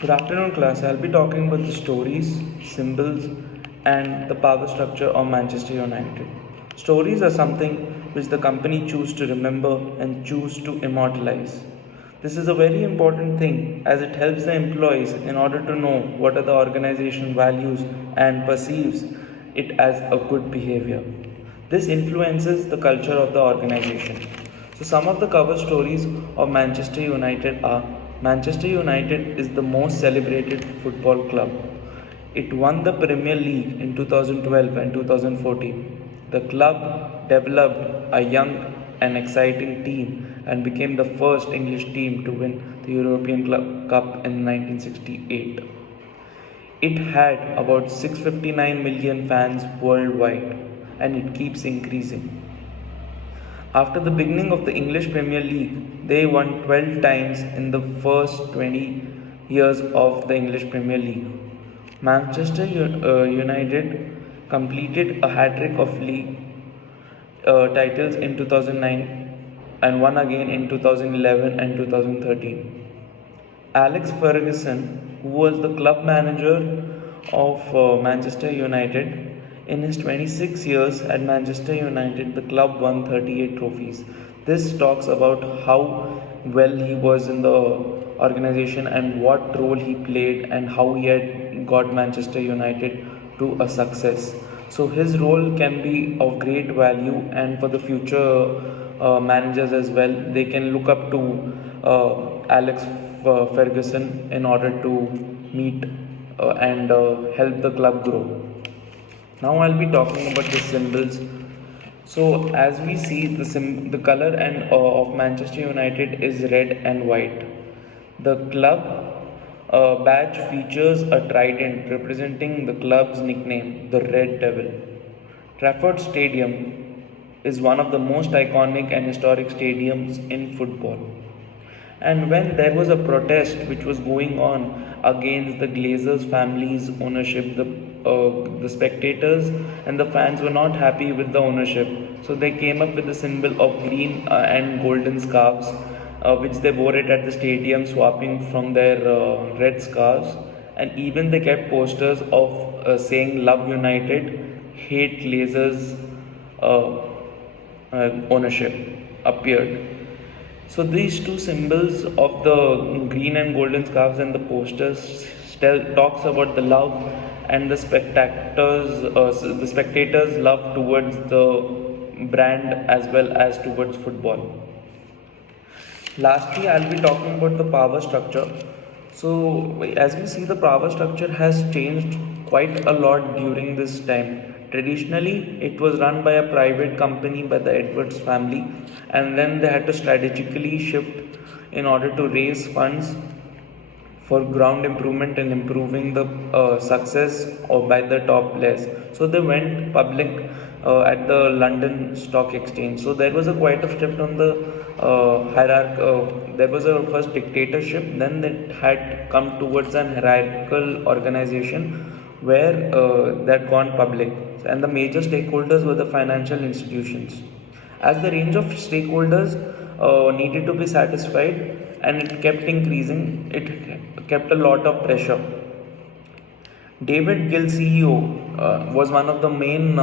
Good afternoon, class. I'll be talking about the stories, symbols, and the power structure of Manchester United. Stories are something which the company choose to remember and choose to immortalize. This is a very important thing as it helps the employees in order to know what are the organization values and perceives it as a good behavior. This influences the culture of the organization. So, some of the cover stories of Manchester United are: Manchester United is the most celebrated football club. It won the Premier League in 2012 and 2014. The club developed a young and exciting team and became the first English team to win the European Cup in 1968. It had about 659 million fans worldwide and it keeps increasing. After the beginning of the English Premier League, they won 12 times in the first 20 years of the English Premier League. Manchester United completed a hat trick of league titles in 2009 and won again in 2011 and 2013. Alex Ferguson, who was the club manager of Manchester United, in his 26 years at Manchester United, the club won 38 trophies. This talks about how well he was in the organization and what role he played and how he had got Manchester United to a success. So his role can be of great value, and for the future managers as well, they can look up to Alex Ferguson in order to meet and help the club grow. Now I'll be talking about the symbols. So as we see, the color and of Manchester United is red and white. The club badge features a trident representing the club's nickname, the Red Devil. Trafford Stadium is one of the most iconic and historic stadiums in football. And when there was a protest which was going on against the Glazers family's ownership, the spectators and the fans were not happy with the ownership. So they came up with the symbol of green and golden scarves, which they wore it at the stadium, swapping from their red scarves. And even they kept posters of saying "Love United, Hate Glazers" ownership appeared. So these two symbols of the green and golden scarves and the posters talks about the love and the spectators' love towards the brand as well as towards football. Lastly, I'll be talking about the power structure. So, as we see, the power structure has changed quite a lot during this time. Traditionally, it was run by a private company by the Edwards family, and then they had to strategically shift in order to raise funds for ground improvement and improving the success of by the top players. So they went public at the London Stock Exchange. So there was a quite a shift on the hierarchy. There was a first dictatorship, then it had come towards an hierarchical organization where that gone public, and the major stakeholders were the financial institutions. As the range of stakeholders needed to be satisfied and it kept increasing, it kept a lot of pressure. David Gill, CEO, was one of the main,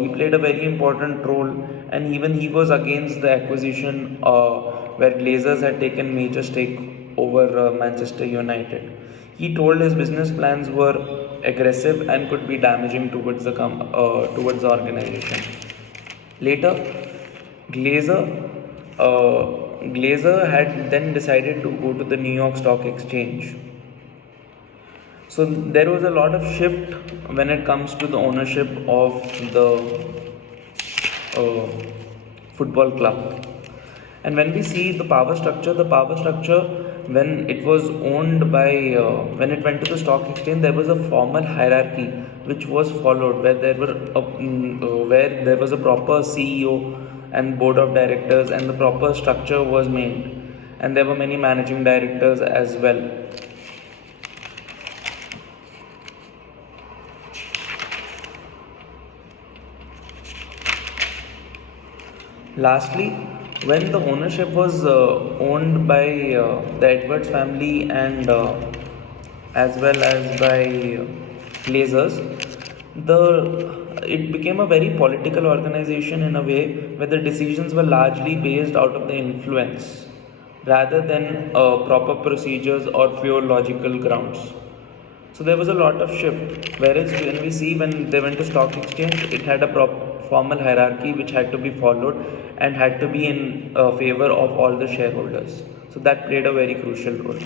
he played a very important role, and even he was against the acquisition where Glazers had taken major stake over Manchester United. He told his business plans were aggressive and could be damaging towards the organization. Later, Glazer Glazer had then decided to go to the New York Stock Exchange. So there was a lot of shift when it comes to the ownership of the uh, football club. And when we see the power structure when it was owned by when it went to the stock exchange, there was a formal hierarchy which was followed where there was a proper CEO and board of directors, and the proper structure was made, and there were many managing directors as well. Lastly, when the ownership was owned by the Edwards family and as well as by lasers, the it became a very political organization in a way where the decisions were largely based out of the influence rather than proper procedures or pure logical grounds. So there was a lot of shift. Whereas when we see when they went to stock exchange, it had a formal hierarchy which had to be followed and had to be in favor of all the shareholders. So that played a very crucial role.